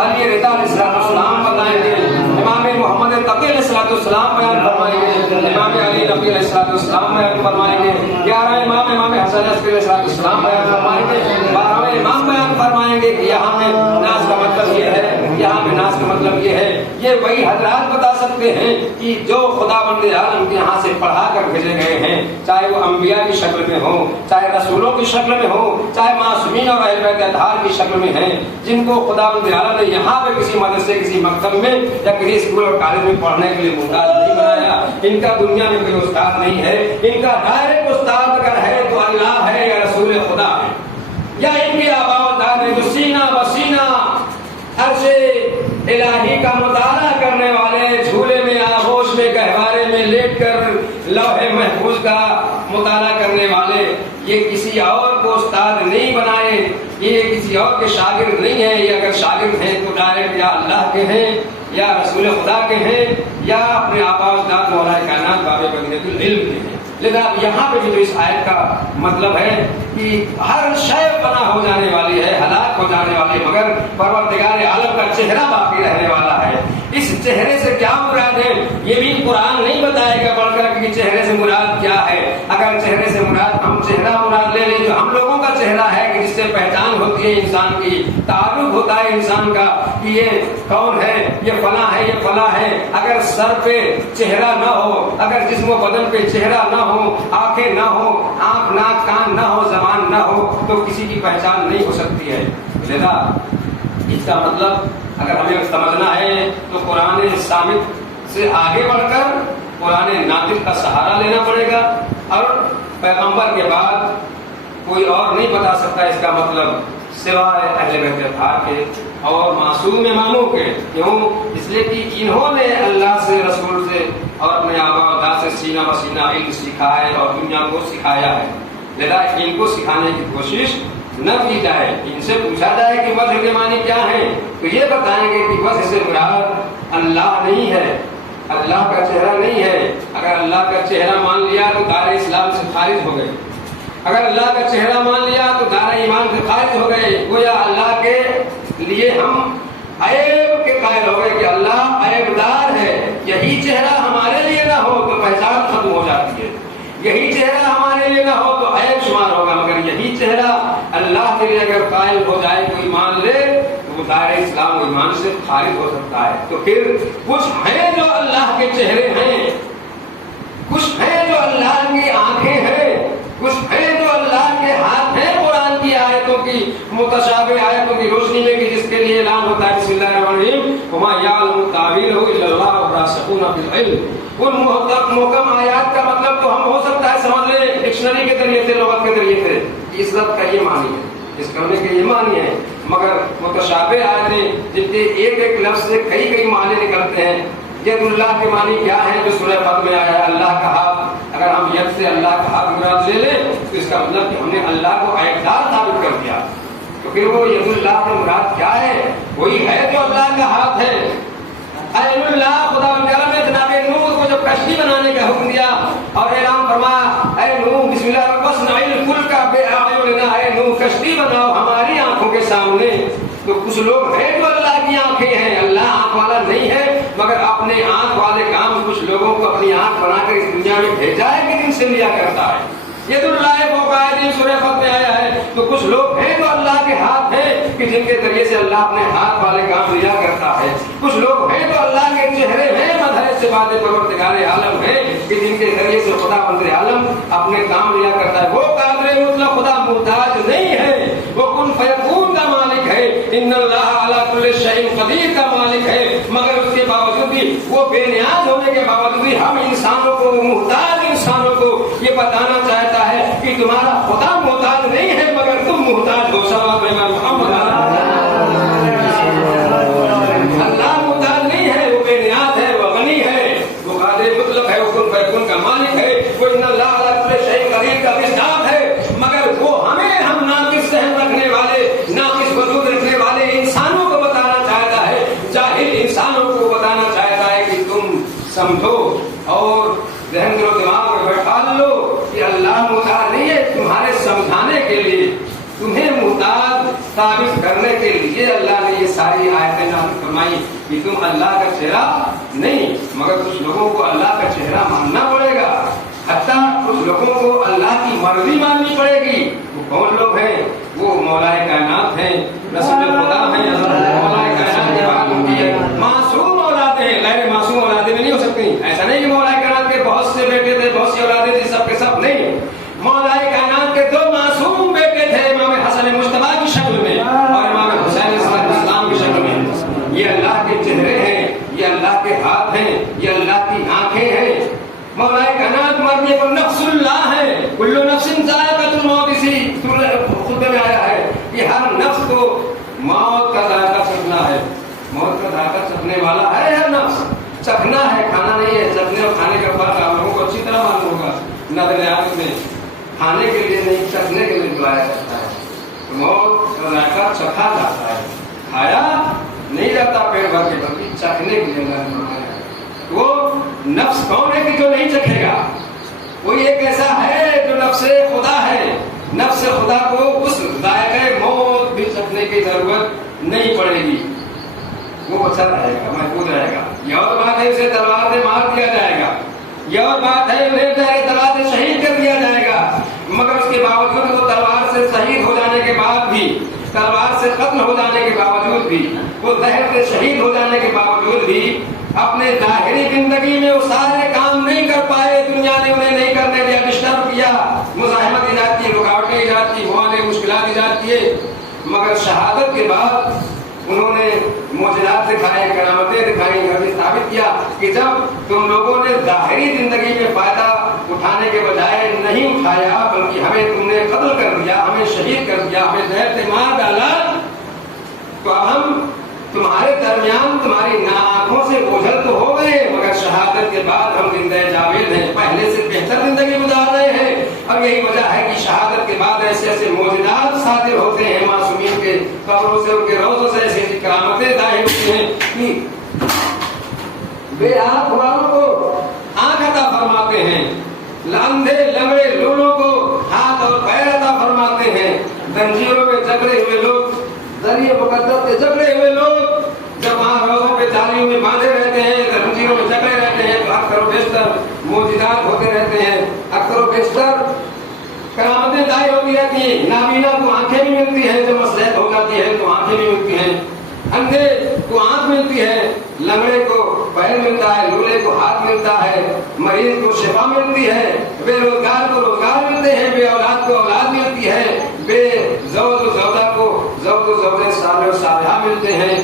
علی رضا علیہ السلام بتائیں گے، امام محمد تقی علیہ السلام بیان فرمائیں گے، امام علی نبی علیہ السلام بیان فرمائیں گے، 11 امام حسن عسکری علیہ السلام بیان فرمائیں گے، 12 امام بیان فرمائیں گے کہ یہاں میں ناز کا مطلب یہ ہے، یہاں میں ناز کا مطلب یہ ہے۔ یہ وہی حضرات بتا سکتے ہیں کہ جو خداوند عالم کے یہاں سے پڑھا کر بھیجے گئے ہیں، چاہے وہ انبیاء کی شکل میں ہوں، چاہے رسولوں کی شکل میں ہوں، چاہے معصومین اور اہل بیت اطہار کی شکل میں ہیں، جن کو خداوند عالم نے یہاں پہ کسی مدرسے کسی مکتب میں یا کسی اسکول اور کالج میں پڑھنے کے لیے محتاج نہیں بنایا۔ ان کا دنیا میں کوئی استاد نہیں ہے، ان کا ڈائریکٹ استاد اگر ہے تو اللہ ہے یا رسول خدا ہے، یا ان کے آباء و اجداد جو سینہ بسینہ عرش الہی کا مطالعہ کرنے والے، جھولے میں آغوش میں گہوارے میں لیٹ کر لوح محفوظ کا مطالعہ کرنے والے، یہ کسی اور کو استاد نہیں بنائے، یہ کسی اور کے شاگرد نہیں ہیں۔ یہ اگر شاگرد ہیں تو ڈائریکٹ یا اللہ کے ہیں یا رسول خدا کے ہیں یا اپنے آباء و اجداد مولا کائنات باب بقیت العلم کے ہیں۔ لذا یہاں پہ بھی جو اس آیت کا مطلب ہے کہ ہر شے فنا ہو جانے والی ہے، ہلاک ہو جانے والی ہے، مگر پروردگار عالم کا چہرہ باقی رہنے والا ہے۔ اس چہرے سے کیا مراد ہے یہ بھی قرآن نہیں بتائے گا بڑھ کر کہ چہرے سے مراد کیا ہے۔ اگر چہرے سے مراد ہم چہرہ مراد لے لیں جو ہم لوگوں کا چہرہ ہے کہ جس سے پہچان ہوتی ہے انسان کی، تعارف ہوتا ہے انسان کا کہ یہ کون ہے، یہ فلاں ہے، یہ فلاں ہے۔ اگر سر پہ چہرہ نہ ہو، اگر جسم و بدن پہ چہرہ نہ ہو، آنکھیں نہ ہو، آنکھ ناک کان نہ ہو، زبان نہ ہو، تو کسی کی پہچان نہیں ہو سکتی ہے۔ لذا اس کا مطلب اگر ہمیں سمجھنا ہے تو قرآن صامت سے آگے بڑھ کر قرآن ناطق کا سہارا لینا پڑے گا، اور پیغمبر کے بعد کوئی اور نہیں بتا سکتا اس کا مطلب سوائے اہل بیت اطہار کے اور معصوم اماموں کے۔ کیوں؟ اس لیے کہ انہوں نے اللہ سے، رسول سے اور اپنے آباء و اجداد سے سینہ بسینہ علم سیکھا ہے اور دنیا کو سکھایا ہے۔ لذا ان کو سکھانے کی کوشش نہ کی جائے۔ ان سے پوچھا جائے کہ وجہ کے معنی کیا ہے تو یہ بتائیں گے کہ وجہ سے مراد اللہ نہیں ہے، اللہ کا چہرہ نہیں ہے۔ اگر اللہ کا چہرہ مان لیا تو دار اسلام سے خارج ہو گئے، اگر اللہ کا چہرہ مان لیا تو دار ایمان سے خارج ہو گئے۔ گویا اللہ کے لیے ہم عیب کے قائل ہو گئے کہ اللہ عیب دار ہے۔ یہی چہرہ ہمارے لیے نہ ہو تو پہچان ختم ہو جاتی ہے، یہی چہرہ ہمارے لیے نہ ہو تو عیب شمار ہوگا، مگر یہی چہرہ اللہ کے لیے اگر قائل ہو جائے، کوئی مان لے تو وہ دائرہ اسلام و ایمان سے خارج ہو سکتا ہے۔ تو پھر کچھ ہیں جو اللہ کے چہرے ہیں، کچھ ہیں جو اللہ کی آنکھیں ہیں، کچھ ہیں جو اللہ کے ہاتھ ہیں۔ قرآن کی آیتوں کی متشابہ آیتوں کی روشنی میں کہ جس کے لیے اعلان ہوتا ہے بسم اللہ الرحمن الرحیم وما یعلم تاویلہ الا اللہ والراسخون فی العلم۔ ان محکم آیات کا مطلب تو ہم ہو سکتا ہے سمجھ لیں ڈکشنری کے ذریعے سے، لغت کے ذریعے سے، اس لفظ کا یہ معنی ہے، اس کرنے کے یہ معنی ہے، مگر متشابہ آیتیں جن کے ایک ایک لفظ سے کئی معنی نکلتے ہیں۔ ید اللہ کے معنی کیا ہے جو سورہ فتح میں آیا ہے، اللہ کا ہاتھ۔ اگر ہم ید سے اللہ کا ہاتھ مراد لے لیں تو اس کا مطلب کہ ہم نے اللہ کو عیب دار ثابت کر دیا، تو پھر وہ ید اللہ کا مراد کیا ہے؟ وہی ہے جو اللہ کا ہاتھ ہے۔ عین اللہ، خدا نے جناب نوح کو جب کشتی بنانے کا حکم دیا اور اعلان فرمایا اے نوح بسم اللہ وصنع الفلک بأعیننا، اے نوح کشتی بناؤ ہماری آنکھوں کے سامنے، تو کچھ لوگ ہیں جو اللہ کی آنکھیں ہیں، اللہ آنکھ والا نہیں ہے، مگر اپنے آنکھ والے کام کچھ لوگوں کو اپنی آنکھ بنا کر اس دنیا میں بھیجا ہے کہ جن سے لیا کرتا ہے۔ ید اللہ فوق ایدیہم سورہ فتح میں آیا ہے، تو کچھ لوگ ہیں جو اللہ کے ہاتھ ہیں کہ جن کے ذریعے سے اللہ اپنے ہاتھ والے کام لیا کرتا ہے۔ کچھ لوگ ہیں جو اللہ کے چہرے ہیں، مظہر صفات پروردگار عالم ہیں کہ جن کے ذریعے سے خدا بند عالم اپنے کام لیا کرتا ہے۔ وہ قادر مطلق خدا محتاج نہیں ہے، وہ کن فیکون کا مالک ہے، ان اللہ علی کل شیء قدیر کا مالک ہے، مگر اس کے باوجود بھی وہ بے نیاز ہونے کے باوجود بھی ہم انسانوں کو، محتاج انسانوں کو یہ بتانا چاہتا ہے کہ تمہارا خدا محتاج نہیں ہے مگر تم محتاج ہو۔ صلی محمد اللہ محتاج نہیں ہے، وہ بے نیاز ہے، وہ غنی ہے، وہ قادر مطلق ہے، وہ کن فیکون کا مالک ہے، وہ ان اللہ علی کل شیء قدیر کا مصداق ہے، مگر وہ ہم ناقص ذہن رکھنے والے، ناقص وجود رکھنے والے انسانوں کو بتانا چاہتا ہے، جاہل انسانوں کو بتانا چاہتا ہے کہ تم سمجھو اور ذہن و دماغ میں بیٹھا لو کہ اللہ محتاج نہیں ہے۔ تمہارے سمجھانے کے لیے، تمہیں محتاج ثابت کرنے کے لیے اللہ نے یہ ساری آیتیں फरमाई कि तुम अल्लाह का चेहरा नहीं, मगर कुछ लोगों को अल्लाह का चेहरा मानना पड़ेगा, हत्ता कुछ लोगों को अल्लाह की मर्जी माननी पड़ेगी। वो कौन लोग हैं? वो मौलाए कायनात हैं, रसूल खुदा हैं, मौलाए कायनात के बाद उनकी मासूम औलादे हैं, गैर मासूम औलादे में नहीं हो सकती। ऐसा नहीं कि मौलाए कायनात के बहुत से बेटे थे, बहुत सी औलादे थी, सब के सब नहीं। मौलाए कायनात के 2 मासूम बेटे थे, इमाम हसन मुश्तबा की शक्ल में और इमाम हुसैन इस्लाम की शक्ल में। ये अल्लाह के चेहरे हैं, ये अल्लाह के हाथ हैं, ये अल्लाह की आंखें हैं। मौलाए कायनात मरने पर नफ्सुल्लाह है, कुल्लु नफ्सिन ज़ाइक़तुल मौत, इसी खुतबे में आया है कि हर नफ्स को मौत का जायका चखना है, मौत का जायका चखने वाला है हर नफ्स। चखना है, खाना नहीं है। चखने और खाने का फर्क आप लोगों को अच्छी तरह मालूम होगा। नजरियात में खाने के लिए नहीं, चखने के लिए बुलाया जाता है। तो मौत का जायका चखा जाता है, खाया नहीं जाता पेट भर के, बल्कि चखने के लिए है। वो नफ्स कौन है कि जो नहीं चखेगा? कोई एक ऐसा है जो नफ्स खुदा है। नफ्स खुदा को उस जायके मौत भी चखने की जरूरत नहीं पड़ेगी, वो बचा रहेगा, महफूज रहेगा। यह और बात है उसे तलवार से मार दिया जाएगा, यह और बात है उन्हें तलवार से शहीद कर दिया जाएगा, मगर उसके बावजूद वो तलवार से शहीद हो जाने के बाद भी, तलवार से कत्ल हो जाने के बावजूद भी, वो जहर से शहीद हो जाने के बावजूद भी अपने जाहिरी जिंदगी में वो सारे काम नहीं कर पाए। दुनिया ने उन्हें नहीं करने दिया, डिस्टर्ब किया, मुज़ाहमत की जाती है, रुकावटें की जाती है, मुआने मुश्किलात की जाती है, मगर शहादत के बाद उन्होंने मोजज़ात दिखाए, करामतें दिखाई और साबित किया कि जब तुम लोगों ने जाहिरी जिंदगी में फायदा उठाने के बजाय नहीं उठाया, बल्कि हमें तुमने कत्ल कर दिया, हमें शहीद कर दिया, हमें जहर से मार डाला, तो अब हम तुम्हारे दरमियान तुम्हारी आंखों से ओझल तो हो गए, मगर शहादत के बाद हम जिंदा जावेद हैं, पहले से बेहतर जिंदगी गुजार रहे हैं। और यही वजह है कि शहादत के बाद ऐसे ऐसे मोजज़ात सादिर होते हैं, मासूमीन के कब्रों से, उनके रोज़ों से ऐसी ऐसी करामतें ज़ाहिर होती हैं कि बेआँख वालों को आँख अता फरमाते हैं, अंधे लंगड़े लोगों को हाथ और पैर अता फरमाते हैं, जंजीरों में जकड़े हुए लोग, जरिए मुकद्दर से जकड़े हुए लोग जब वहाँ रोज़ों पे जालियों में बांधे रहते हैं, जंजीरों में जकड़े रहते हैं, तो अक्सर व बेशतर मोजज़ात होते रहते हैं, अक्सर व बेशतर करामतें ज़ाहिर होती रहती हैं। नाबीना को आंखें भी मिलती हैं, जब मसलहत हो जाती है तो आंखें भी मिलती हैं, अंधे को आंख मिलती है, लंगड़े को पैर मिलता है, लूले को हाथ मिलता है, मरीज को शिफा मिलती है, बेरोजगार को रोजगार मिलते हैं, बे औलाद को औलाद मिलती है, बे ज़ौज ज़ौजा को ज़ौज ज़ौजे साले और सालिहा मिलते हैं,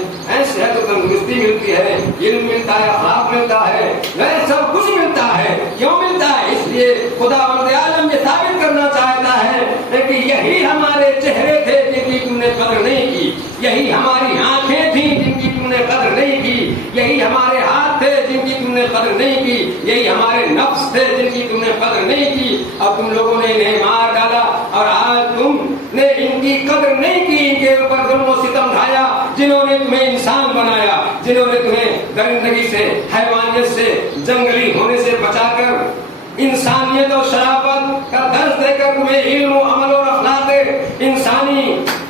सेहत और तंदुरुस्ती मिलती है, इल्म मिलता है, अखलाक मिलता है, वह सब कुछ मिलता है। क्यों मिलता है? इसलिए खुदावंद आलम ये साबित करना चाहता है कि यही हमारे चेहरे थे जिनकी तुमने कदर नहीं की, यही हमारी आंखें थी जिनकी तुमने कदर नहीं की, यही हमारे हाथ थे जिनकी तुमने कदर नहीं की, यही हमारे नफ्स थे जिनकी तुमने कदर नहीं की। अब तुम लोगों ने इन्हें मार डाला और आज तुमने इनकी कदर नहीं की, इनके ऊपर जुल्म और सितम ढाया। जिन्होंने तुम्हें इंसान बनाया, जिन्होंने तुम्हें दरिंदगी से, हैवानियत से, जंगली होने से बचाकर इंसानियत और शराफत का दर्स देकर तुम्हें इल्म, अमल और अखलाक इंसानी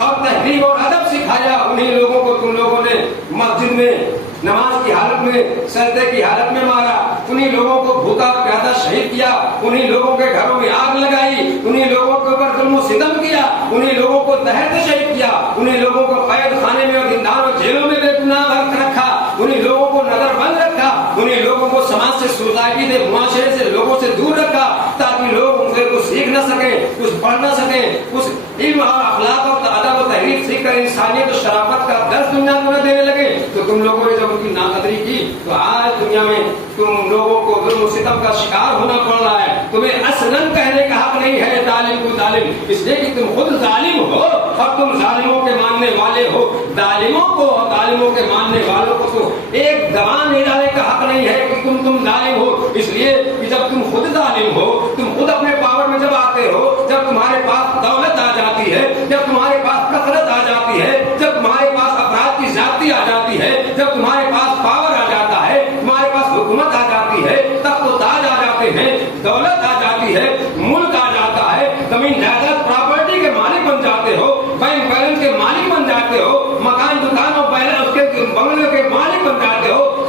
और तहजीब और अदब सिखाया, उन्हीं लोगों को तुम लोगों ने मस्जिद में नमाज की हालत में, सजदे की हालत में मारा, उन्हीं लोगों को भूखा प्यासा शहीद किया, उन्हीं लोगों के घरों में आग लगाई, उन्हीं लोगों के ऊपर जुल्म सितम किया, उन्हीं लोगों को जहर से शहीद किया, उन्हीं लोगों को कैद खाने में और जिंदान और जेलों में बेगुनाह रखा, उन्हीं लोगों को नजरबंद रखा, उन्हीं लोगों को समाज से, सोसाइटी से, मुआशरे से, लोगों से दूर रखा, ताकि लोग उनसे कुछ सीख न सके, कुछ पढ़ न सके, कुछ इल्म और अखलाक और अदब और तहरीर सीख कर इंसानियत और शराफत का दर्स दुनिया को न देने लगे। तो तुम लोगों ने जब उनकी नाकदरी की, तो आज दुनिया में तुम लोगों को जुल्म सितम का शिकार होना पड़ रहा है। तुम्हें असलन कहने का हक नहीं है जालिम को जालिम, इसलिए कि तुम खुद जालिम हो और तुम जालिमों के मानने वाले हो। जालिमों को और जालिमों के मानने वालों को तो एक जबान हिलाने का हक नहीं है कि तुम जालिम हो, इसलिए कि जब तुम खुद जालिम हो, तुम खुद अपने पावर में जब आते हो, जब तुम्हारे पास दौलत आ जाती है, जब तुम्हारे पास कसरत आ जाती है, जब तुम्हारे पास अपराध की ज्यादती आ जाती है, जब तुम्हारे पास पावर आ जाता है, तुम्हारे पास हुकूमत आ जाती है, तब तो ताज आ जाते हैं, दौलत आ जाती है, मुल्क आ जाता है, जमीन जायदाद प्रॉपर्टी के मालिक बन जाते हो, बैंक बैलेंस के मालिक बन जाते हो, मकान दुकान और उसके बंगले के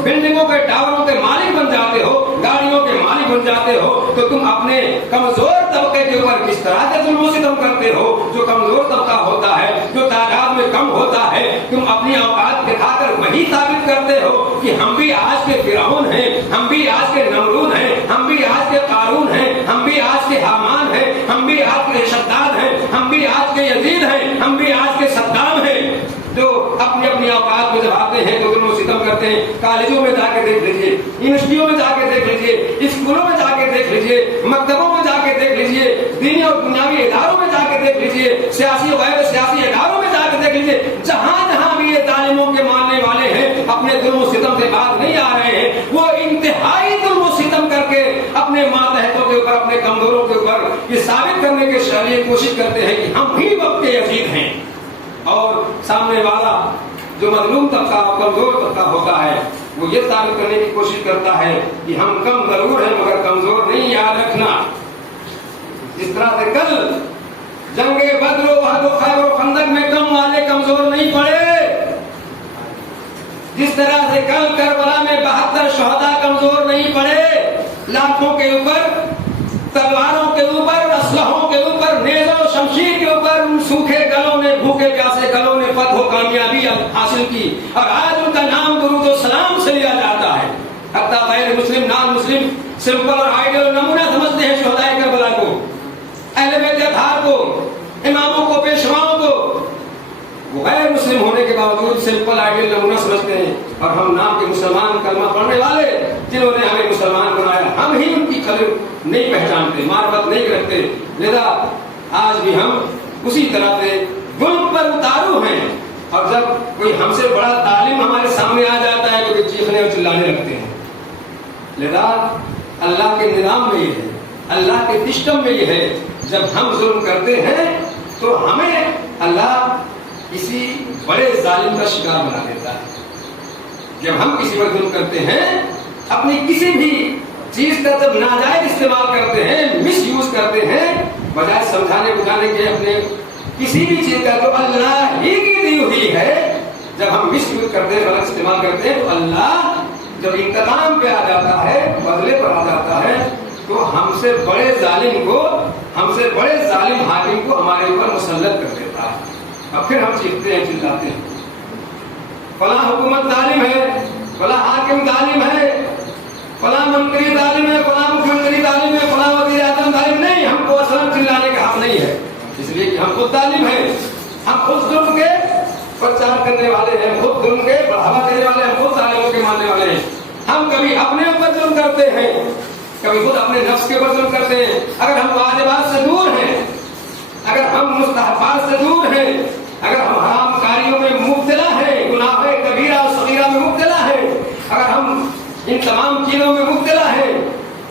बिल्डिंगों के टावरों के मालिक बन जाते हो, गाड़ियों के मालिक बन जाते हो, तो तुम अपने कमजोर तबके के ऊपर किस तरह से जुल्म सितम करते हो। जो कमजोर तबका होता है, जो तादाद में कम होता है, तुम अपनी औकात दिखाकर वही साबित करते हो कि हम भी आज के फिरौन हैं, हम भी आज के नमरूद हैं, हम भी आज के कारून हैं, हम भी आज के हामान हैं, हम भी आज के शद्दाद हैं, हम भी आज के यजीद हैं, हम भी आज के सद्दाम हैं, जो अपनी अपनी औकात में जब आते हैं तो जुल्म सितम करते हैं। कॉलेजों में जाके देख लीजिए, यूनिवर्सिटियों में जाके देख लीजिए, स्कूलों में जाके देख लीजिए, मकतबों में जाके देख लीजिए, दीनी और दुनियावी इदारों में जाके देख लीजिए, सियासी और गैर सियासी इदारों में जाके देख लीजिए, जहां जहां भी ये जालिमों के मानने वाले हैं अपने जुल्म सितम से बात नहीं आ रहे हैं, वो इंतहाई जुल्म सितम करके अपने मातहतों के ऊपर, अपने कमजोरों के ऊपर ये साबित करने के लिए कोशिश करते हैं कि हम ही वक्त के यजीद हैं। और सामने वाला जो मजलूम तबका, कमजोर तबका होता है, वो ये साबित करने की कोशिश करता है कि हम कम जरूर हैं मगर कमजोर नहीं। याद रखना, जिस तरह से कल जंगे बद्र, वहद, खैबर और खंदक में कम वाले कमजोर नहीं पड़े, जिस तरह से कल करबला में 72 शहदा कमजोर नहीं पड़े, लाखों के ऊपर, तलवारों के ऊपर, असलहों के ऊपर, नेज़ों शमशीर के ऊपर, उन सूखे गलों ने, भूखे प्यासे गलों ने फतह कामयाबी हासिल की, और आज उनका नाम दुरूद और सलाम से लिया जाता है। हत्ता गैर मुस्लिम, नॉन मुस्लिम सिंपल और आइडियल नमूना समझते हैं शहदाए करबला को, अहले बैत अतहार को, इमामों को, पेशवाओं को। वो गैर मुस्लिम होने के बावजूद सिंपल आइडियल नमूना समझते हैं, और हम नाम के मुसलमान, कलमा पढ़ने वाले जिन्होंने हमें मुसलमान बनाया, हम ही उनकी खलील नहीं पहचानते, मार्फत नहीं रखते। लिहाजा आज भी हम उसी तरह से जुल्म पर उतारू हैं, और जब कोई हमसे बड़ा तालिम हमारे सामने आ जाता है तो चीखने और चिल्लाने लगते हैं। लिहाजा अल्लाह के निज़ाम में ये है, अल्लाह के सिस्टम में ये है, जब हम जुल्म करते हैं तो हमें अल्लाह किसी बड़े जालिम का शिकार बना देता है। जब हम किसी पर जुल्म करते हैं, अपनी किसी भी चीज का जब नाजायज इस्तेमाल करते हैं, मिस यूज करते हैं, बजाय समझाने बुझाने के अपने किसी भी चीज का जो अल्लाह ही की दी हुई है, जब हम मिस यूज करते हैं, गलत इस्तेमाल करते हैं, तो अल्लाह जब इंतकाम पे आ जाता है, बदले पर आ जाता है, तो हमसे बड़े जालिम को, हमसे बड़े जालिम हाकिम को हमारे ऊपर मुसल्लत कर देता है। अब फिर हम चीखते हैं, चिल्लाते हैं, फला हुकूमत जालिम है, फला हाकिम जालिम है, फला मंत्री जालिम है, फला मुख्यमंत्री जालिम है, फला वज़ीर आज़म जालिम। नहीं, हमको असलन चिल्लाने का हक नहीं है, इसलिए कि हम खुद जालिम हैं, हम खुद जुल्म के प्रचार करने वाले हैं, खुद जुल्म के बढ़ावा देने वाले हैं, खुद जालिमों के मानने वाले हैं। हम कभी अपने ऊपर जुल्म करते हैं, कभी खुद अपने नफ्स के ऊपर जुल्म करते हैं। अगर हम वाजिबात से दूर हैं, अगर हम मुस्तहबात से दूर हैं, अगर हम हराम कारियों में मुब्तला हैं, गुनाह कबीरा और सगीरा में मुब्तला हैं, अगर हम इन तमाम चीजों में मुब्तला हैं,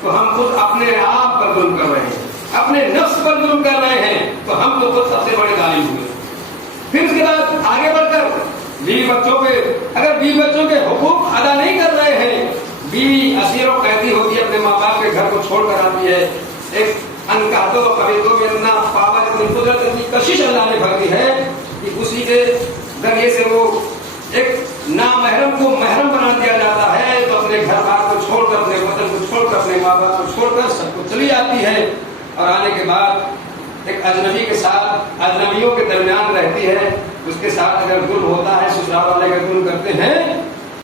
तो हम खुद अपने आप पर जुल्म कर रहे हैं, अपने नफ्स पर जुल्म कर रहे हैं, तो हम तो खुद सबसे बड़े जालिम हुए। फिर उसके बाद आगे बढ़कर बीवी बच्चों पे, अगर बीवी बच्चों के हुकूक अदा नहीं कर रहे हैं, बीवी असीर और कैदी होती है, अपने माँ बाप के घर को छोड़कर आती है, एक अनकादो कबीदों में इतना पावर, इतनी कुदरत, इतनी कशिश अल्लाह ने भर दी है कि उसी के जरिए से वो एक नामहरम को महरम बना दिया जाता है, तो अपने घर बार को छोड़कर, अपने वतन को छोड़कर, अपने माँ बाप को छोड़कर सबको चली जाती है, और आने के बाद एक अजनबी के साथ, अजनबियों के दरमियान रहती है, उसके साथ अगर जुल्म होता है, ससुराल वाले अगर जुल्म करते हैं,